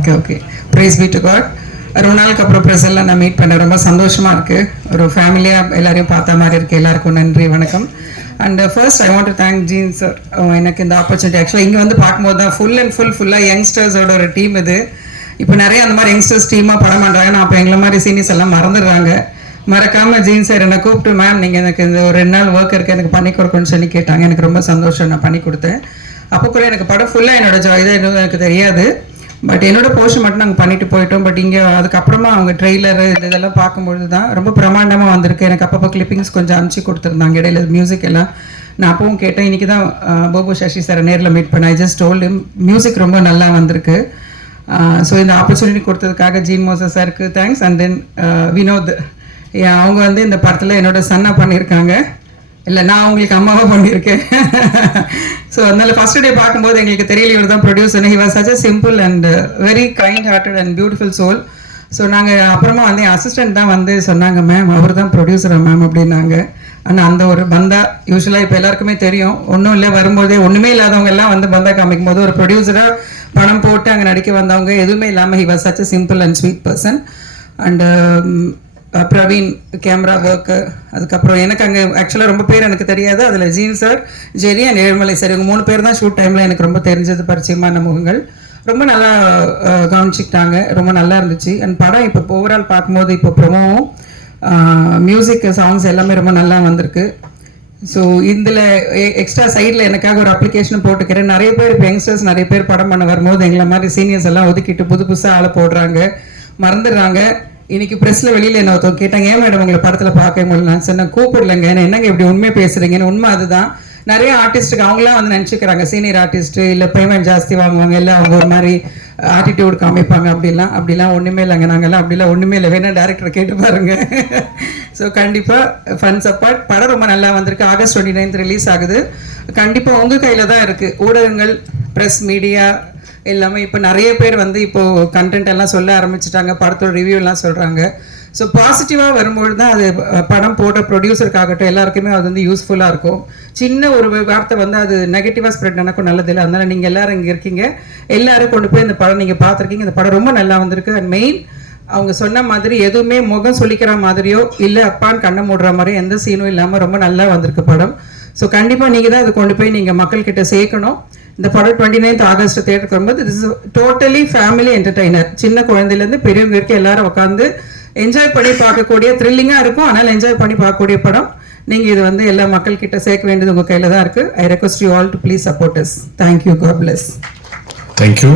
Okay okay praise be to God ரொம்ப நாளுக்கு அப்புறம் ப்ரெசெல்லாம் நான் மீட் பண்ணேன். ரொம்ப சந்தோஷமா இருக்கு. ஒரு ஃபேமிலியாக எல்லாரையும் பார்த்த மாதிரி இருக்கு. எல்லாருக்கும் நன்றி வணக்கம். And first I want to thank Jean sir எனக்கு இந்த ஆப்பர்ச்சுனிட்டி ஆக்சுவலாக இங்கே வந்து பார்க்கும்போது தான் ஃபுல் அண்ட் ஃபுல் ஃபுல்லாக யங்ஸ்டர்ஸோட ஒரு டீம் இது. இப்போ நிறைய அந்த மாதிரி யங்ஸ்டர்ஸ் டீமாக படம் பண்ணுறாங்க நான் அப்போ எங்களை மாதிரி சீனியர்ஸ் எல்லாம் மறந்துடுறாங்க. மறக்காமல் ஜீன் சார் என்னை கூப்பிட்டு மேம் நீங்கள் எனக்கு இந்த ஒரு ரெண்டு நாள் ஒர்க் இருக்கு. எனக்கு பண்ணி கொடுக்கணும்னு சொல்லி கேட்டாங்க. எனக்கு ரொம்ப சந்தோஷம். நான் பண்ணி கொடுத்தேன். அப்போ கூட எனக்கு படம் ஃபுல்லாக என்னோட ஜாய் தான். எதுவும் எனக்கு தெரியாது. பட் என்னோட போர்ஷன் மட்டும் நாங்கள் பண்ணிட்டு போயிட்டோம். பட் இங்கே அதுக்கப்புறமா அவங்க ட்ரெய்லரு இது இதெல்லாம் பார்க்கும்பொழுது தான் ரொம்ப பிரமாண்டமாக வந்திருக்கு. எனக்கு அப்பப்போ கிளிப்பிங்ஸ் கொஞ்சம் அமுச்சு கொடுத்துருந்தாங்க. இடையில மியூசிக் எல்லாம் நான் அப்பவும் கேட்டேன். இன்றைக்கி தான் போபு சசி சாரை நேரில் மீட் பண்ணேன். ஐ ஜஸ்ட் டோல்டு மியூசிக் ரொம்ப நல்லா வந்திருக்கு. ஸோ இந்த ஆப்பர்ச்சுனிட்டி கொடுத்ததுக்காக ஜீன் மோசஸ் சாருக்கு தேங்க்ஸ் அண்ட் தென் வினோத் அவங்க வந்து இந்த படத்தில் என்னோட சன்னா பண்ணியிருக்காங்க. இல்லை நான் உங்களுக்கு அம்மாவாக பண்ணியிருக்கேன் ஸோ அதனால ஃபர்ஸ்ட் டே பார்க்கும்போது எங்களுக்கு தெரியல இவர் தான் producer he was such a simple and very kind hearted and beautiful soul so நாங்கள் அப்புறமா வந்து அசிஸ்டன்ட் தான் வந்து சொன்னாங்க மேம் அவர் தான் ப்ரொடியூசரா மேம் அப்படின்னாங்க. ஆனால் அந்த ஒரு பந்தா யூஸ்வலாக இப்போ எல்லாருக்குமே தெரியும். ஒன்றும் இல்லை வரும்போதே ஒன்றுமே இல்லாதவங்க எல்லாம் வந்து பந்தா காமிக்கும் போது ஒரு ப்ரொடியூசராக பணம் போட்டு அங்கே நடிக்க வந்தவங்க எதுவுமே இல்லாமல் he was such a simple and sweet person and Praveen camera work அதுக்கப்புறம் எனக்கு அங்கே ஆக்சுவலாக ரொம்ப பேர் எனக்கு தெரியாது. அதில் Jean sir Jerry and Ezhumalai sir இவங்க மூணு பேர் தான் ஷூட் டைமில் எனக்கு ரொம்ப தெரிஞ்சது பரிச்சயமான முகங்கள். ரொம்ப நல்லா கவனிச்சிக்கிட்டாங்க. ரொம்ப நல்லா இருந்துச்சு. அண்ட் படம் இப்போ ஓவரால் பார்க்கும்போது இப்போ ப்ரொமோவும் மியூசிக் சாங்ஸ் எல்லாமே ரொம்ப நல்லா வந்திருக்கு. ஸோ இதில் எக்ஸ்ட்ரா சைடில் எனக்காக ஒரு அப்ளிகேஷன் போட்டுக்கிறேன். நிறைய பேர் இப்போ யங்ஸ்டர்ஸ் நிறைய பேர் படம் பண்ண வரும்போது எங்களை மாதிரி சீனியர்ஸ் எல்லாம் ஒதுக்கிட்டு புது புதுசாக ஆளை போடுறாங்க. மறந்துடுறாங்க. இன்னைக்கு ப்ரெஸ்ல வெளியில என்ன ஒருத்தவங்க கேட்டாங்க ஏன் மேடம் உங்களை படத்துல பார்க்க முடியல? நான் சொன்னேன் கூப்பிடலங்க. என்ன என்னங்க இப்படி உண்மை பேசுறீங்கன்னு? உண்மை அதுதான். நிறைய ஆர்டிஸ்ட்டுக்கு அவங்களாம் வந்து நினச்சிக்கிறாங்க. சீனியர் ஆர்டிஸ்ட் இல்லை பேமெண்ட் ஜாஸ்தி வாங்குவாங்க இல்லை அவங்க ஒரு மாதிரி ஆட்டிடியூட் காமிப்பாங்க அப்படிலாம் அப்படிலாம் ஒன்றுமே இல்லைங்க. நாங்கெல்லாம் அப்படிலாம் ஒன்றுமே இல்லை. வேணா டேரக்டர் கேட்டு பாருங்க. ஸோ கண்டிப்பாக ஃபன்ஸ் அப்பார்ட் படம் ரொம்ப நல்லா வந்திருக்கு. ஆகஸ்ட் டுவெண்ட்டி நைன்த் ரிலீஸ் ஆகுது. கண்டிப்பாக உங்கள் கையில் தான் இருக்குது ஊடகங்கள் ப்ரெஸ் மீடியா எல்லாமே இப்போ நிறைய பேர் வந்து இப்போ கண்டென்ட் எல்லாம் சொல்ல ஆரம்பிச்சிட்டாங்க படத்தோட ரிவ்யூ எல்லாம் ஸோ பாசிட்டிவாக வரும்பொழுது தான் அது படம் போட்ட ப்ரொடியூசருக்காகட்டும் எல்லாருக்குமே அது வந்து யூஸ்ஃபுல்லாக இருக்கும். சின்ன ஒரு வார்த்தை வந்து அது நெகட்டிவாக ஸ்ப்ரெட் எனக்கும் நல்லதில்லை. அதனால் நீங்கள் எல்லாரும் இங்கே இருக்கீங்க. எல்லோரும் கொண்டு போய் இந்த படம் நீங்கள் பார்த்துருக்கீங்க. இந்த படம் ரொம்ப நல்லா வந்திருக்கு. அண்ட் மெயின் அவங்க சொன்ன மாதிரி எதுவுமே முகம் சொல்லிக்கிற மாதிரியோ இல்லை அப்பான்னு கண்ணை மூடுற மாதிரியோ எந்த சீனும் இல்லாமல் ரொம்ப நல்லா வந்திருக்கு படம். ஸோ கண்டிப்பாக நீங்கள் தான் அதை கொண்டு போய் நீங்கள் மக்கள்கிட்ட சேர்க்கணும். இந்த படம் டுவெண்ட்டி நைன்த் ஆகஸ்ட் தேட்டருக்கு வரும்போது this is totally family entertainer சின்ன குழந்தையிலேருந்து பெரியவங்க வரைக்கும் எல்லாரும் உட்காந்து என்ஜாய் பண்ணி பார்க்கக்கூடிய த்ரில்லிங்காக இருக்கும். ஆனால் என்ஜாய் பண்ணி பார்க்கக்கூடிய படம் நீங்கள் இது வந்து எல்லா மக்கள் கிட்ட சேர்க்க வேண்டியது உங்கள் கையில் தான் இருக்குது I request you all to please support us thank you God bless thank you.